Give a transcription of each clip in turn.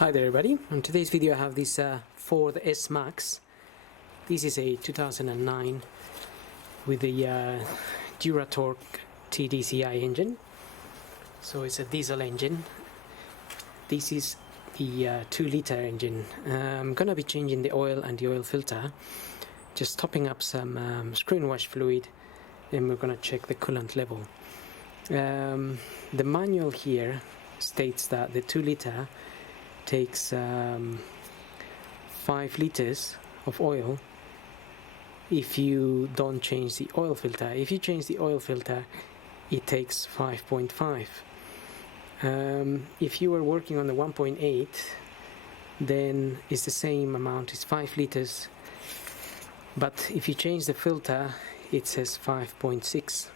Hi there everybody. In today's video I have this Ford S Max. This is a 2009 with the Duratorq TDCi engine. So it's a diesel engine. This is the 2-liter engine. I'm gonna be changing the oil and the oil filter, just topping up some screenwash fluid, and we're gonna check the coolant level. The manual here states that the 2-liter takes 5 liters of oil if you don't change the oil filter. If you change the oil filter, it takes 5.5. If you are working on the 1.8, then it's the same amount, it's 5 liters, but if you change the filter, it says 5.6.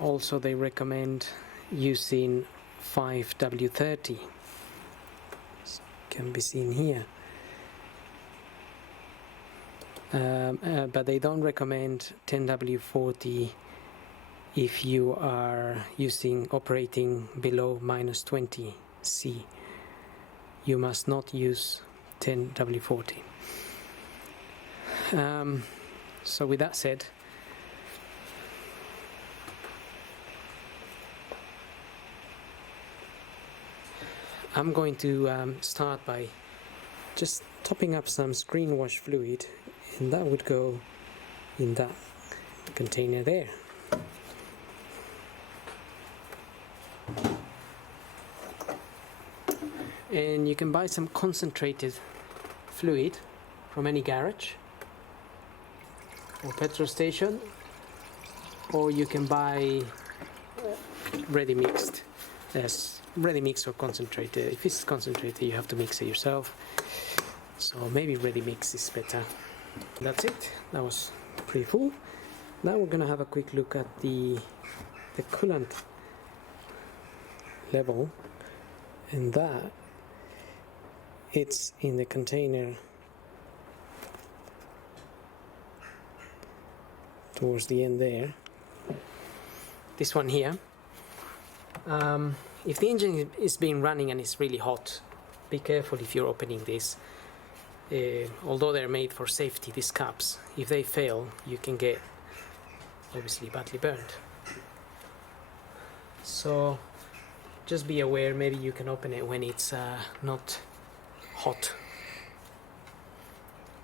Also they recommend using 5W30, can be seen here, but they don't recommend 10W40 if you are operating below -20 C. You must not use 10W40. So with that said, I'm going to start by just topping up some screenwash fluid, and that would go in that container there. And you can buy some concentrated fluid from any garage or petrol station, or you can buy ready mixed. Yes, ready mix or concentrated. If it's concentrated, you have to mix it yourself, so maybe ready mix is better. That's it. That was pretty full. Now we're gonna have a quick look at the coolant level, and that it's in the container towards the end there, this one here. If the engine is being running and it's really hot, be careful if you're opening this. Although they're made for safety, these caps, if they fail, you can get obviously badly burned. So just be aware, maybe you can open it when it's not hot,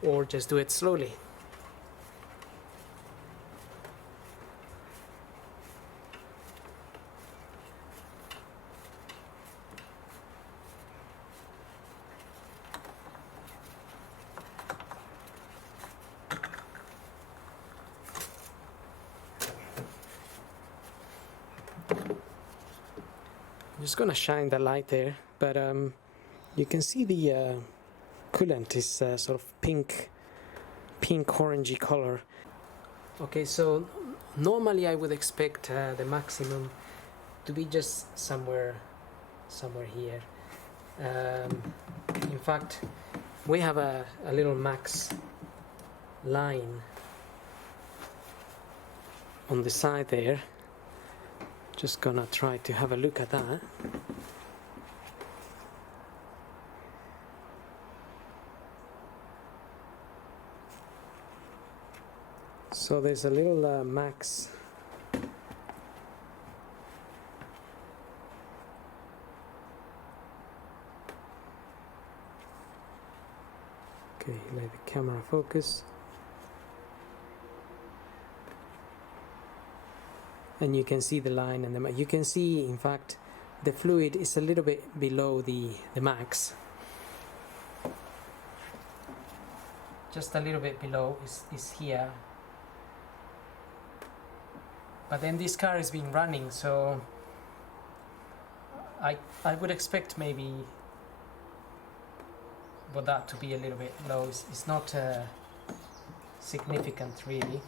or just do it slowly. I'm just gonna shine the light there, but you can see the coolant is sort of pink orangey color. Okay, so normally I would expect the maximum to be just somewhere here. In fact, we have a little max line on the side there. Just gonna try to have a look at that. So there's a little max okay, let the camera focus. And you can see the line, and you can see, in fact, the fluid is a little bit below the max. Just a little bit below is here. But then this car is being running, so I would expect maybe for that to be a little bit low. It's not significant really.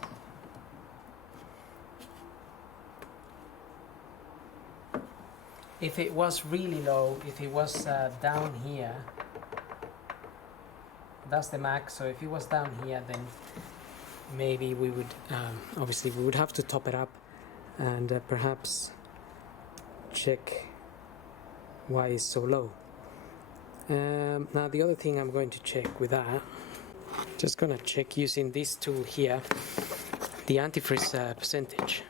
If it was really low, if it was down here, that's the max. So if it was down here, then maybe we would obviously we would have to top it up and perhaps check why it's so low. Now the other thing I'm going to check with that, just gonna check using this tool here, the antifreeze percentage.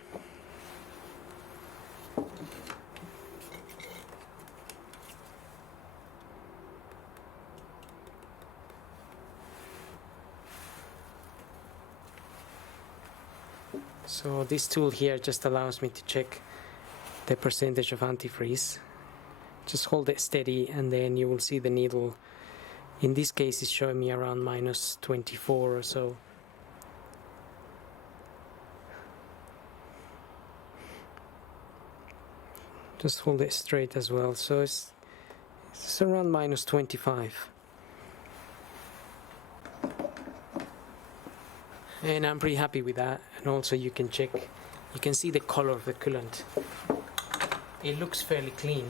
So this tool here just allows me to check the percentage of antifreeze. Just hold it steady and then you will see the needle. In this case it's showing me around minus 24 or so. Just hold it straight as well, so it's around minus 25. And I'm pretty happy with that. And also you can check, you can see the color of the coolant. It looks fairly clean.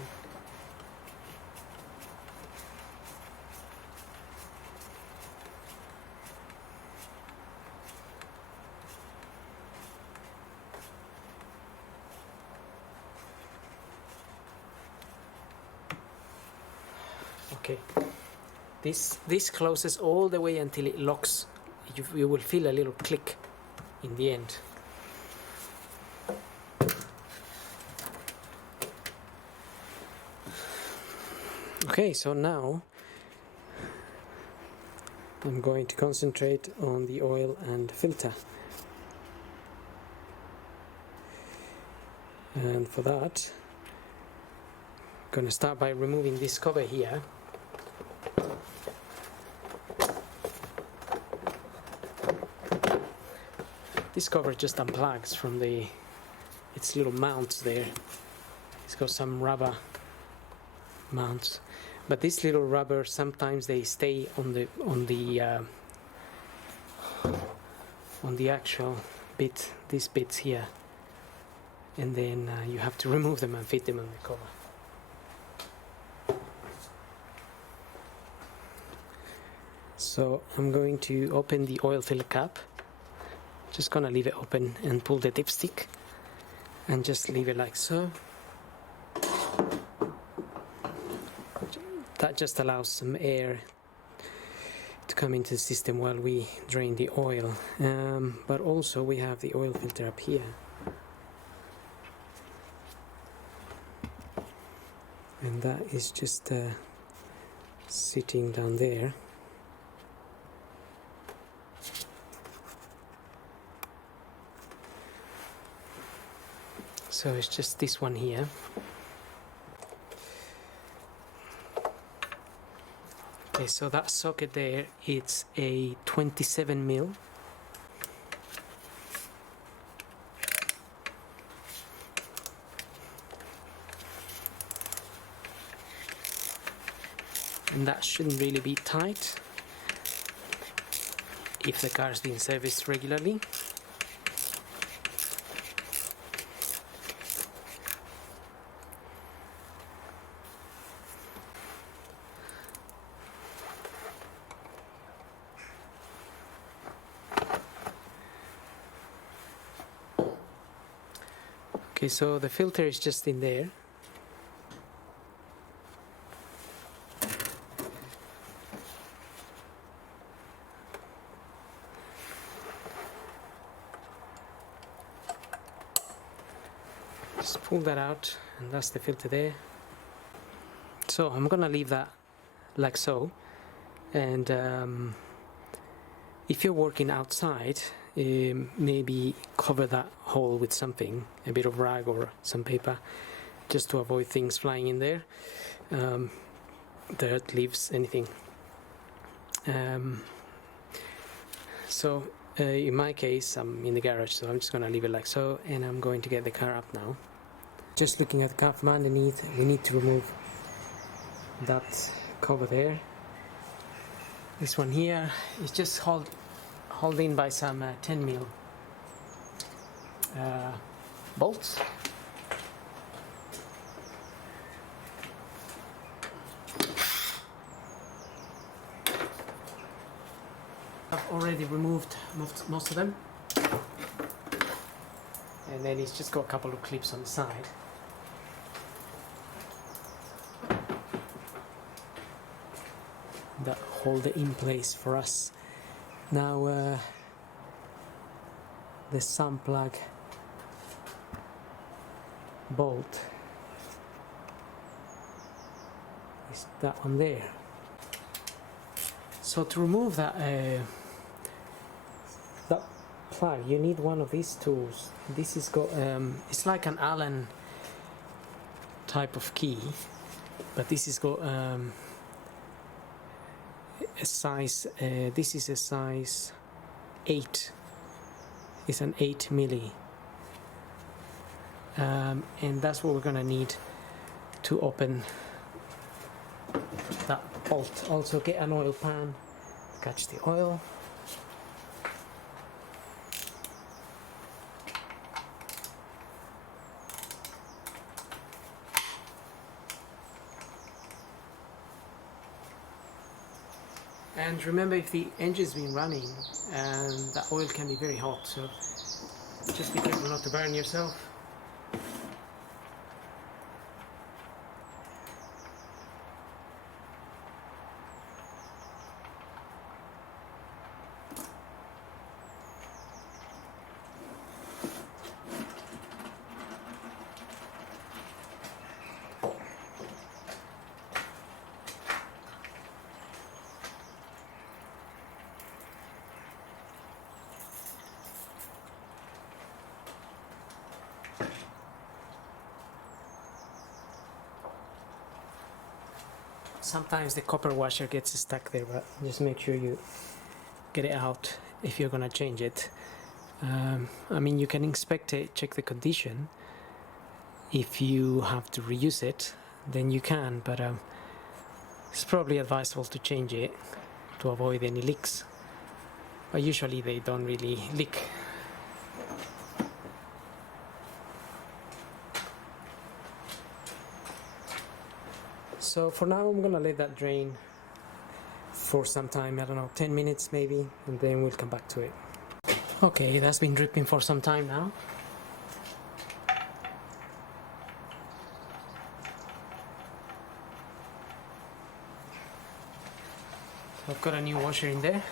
Okay, this closes all the way until it locks. You will feel a little click in the end. Okay, so now I'm going to concentrate on the oil and filter. And for that, I'm going to start by removing this cover here. This cover just unplugs from its little mounts there. It's got some rubber mounts, but this little rubber, sometimes they stay on the actual bit, these bits here, and then you have to remove them and fit them on the cover. So I'm going to open the oil filler cap. Just gonna leave it open and pull the dipstick and just leave it like so. That just allows some air to come into the system while we drain the oil. But also we have the oil filter up here. And that is just sitting down there. So it's just this one here. Okay, so that socket there, it's a 27 mil. And that shouldn't really be tight if the car is being serviced regularly. Okay, so the filter is just in there. Just pull that out, and that's the filter there. So I'm gonna leave that like so, and if you're working outside, maybe cover that hole with something, a bit of rag or some paper, just to avoid things flying in there, dirt, leaves, anything. So in my case, I'm in the garage, so I'm just going to leave it like so, and I'm going to get the car up now. Just looking at the car from underneath, we need to remove that cover there. This one here is just held in by some 10 mil bolts. I've already removed most of them, and then it's just got a couple of clips on the side. hold it in place for us. Now the sun plug bolt is that one there. So to remove that plug, you need one of these tools. This is got it's like an Allen type of key, but this has got a size. This is a size 8. It's an 8 milli, and that's what we're gonna need to open that bolt. Also, get an oil pan, catch the oil. And remember, if the engine's been running, the oil can be very hot, so just be careful not to burn yourself. Sometimes the copper washer gets stuck there, but just make sure you get it out if you're gonna change it. I mean, you can inspect it, check the condition. If you have to reuse it, then you can, but it's probably advisable to change it to avoid any leaks. But usually they don't really leak. So for now I'm gonna let that drain for some time, I don't know, 10 minutes maybe, and then we'll come back to it. Okay, that's been dripping for some time now. I've got a new washer in there.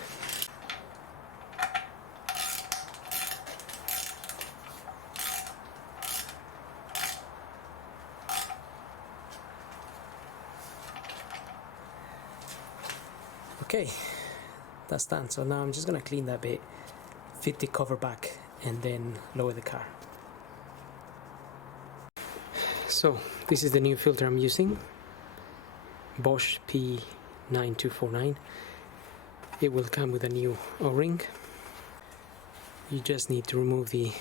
Okay, that's done. So now I'm just gonna clean that bit, fit the cover back, and then lower the car. So this is the new filter I'm using, Bosch P9249. It will come with a new O-ring. You just need to remove the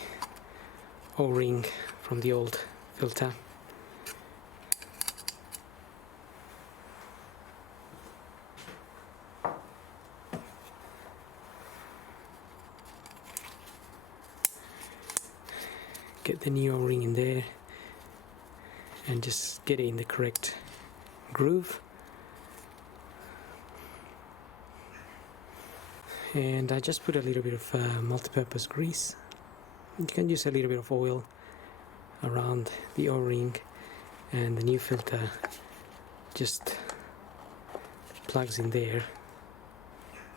O-ring from the old filter. Get the new O-ring in there and just get it in the correct groove. And I just put a little bit of multi-purpose grease. You can use a little bit of oil around the O-ring, and the new filter just plugs in there,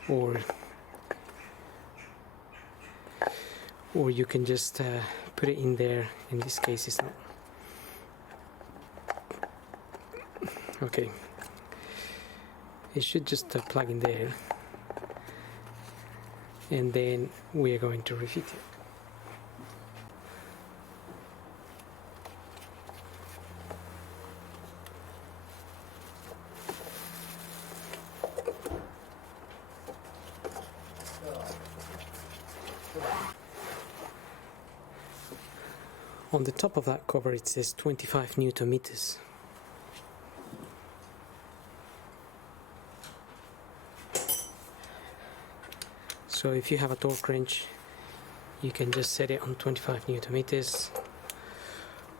or you can just put it in there. In this case it's not. Okay, it should just plug in there, and then we are going to refit it. On the top of that cover it says 25 Newton meters. So if you have a torque wrench, you can just set it on 25 Newton meters.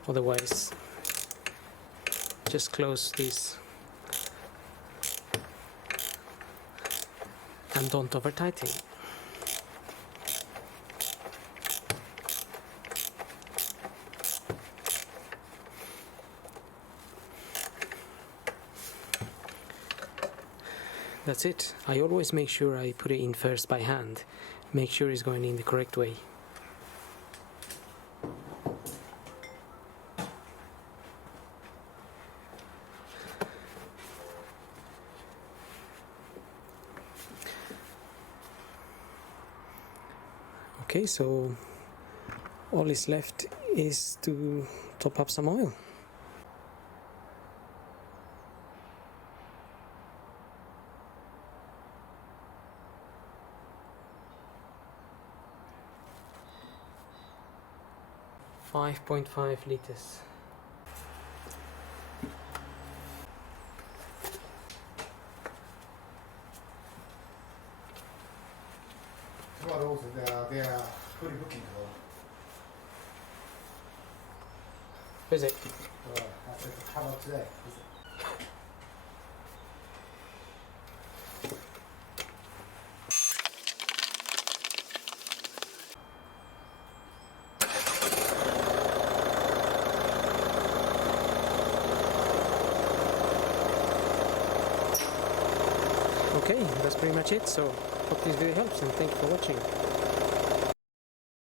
Otherwise, just close this and don't over tighten it. That's it. I always make sure I put it in first by hand. Make sure it's going in the correct way. Okay, so all is left is to top up some oil. $5.5 liters. Tomorrow they are fully booking for. Is it? I said, how about today? Okay, that's pretty much it. So hope this video helps and thank you for watching.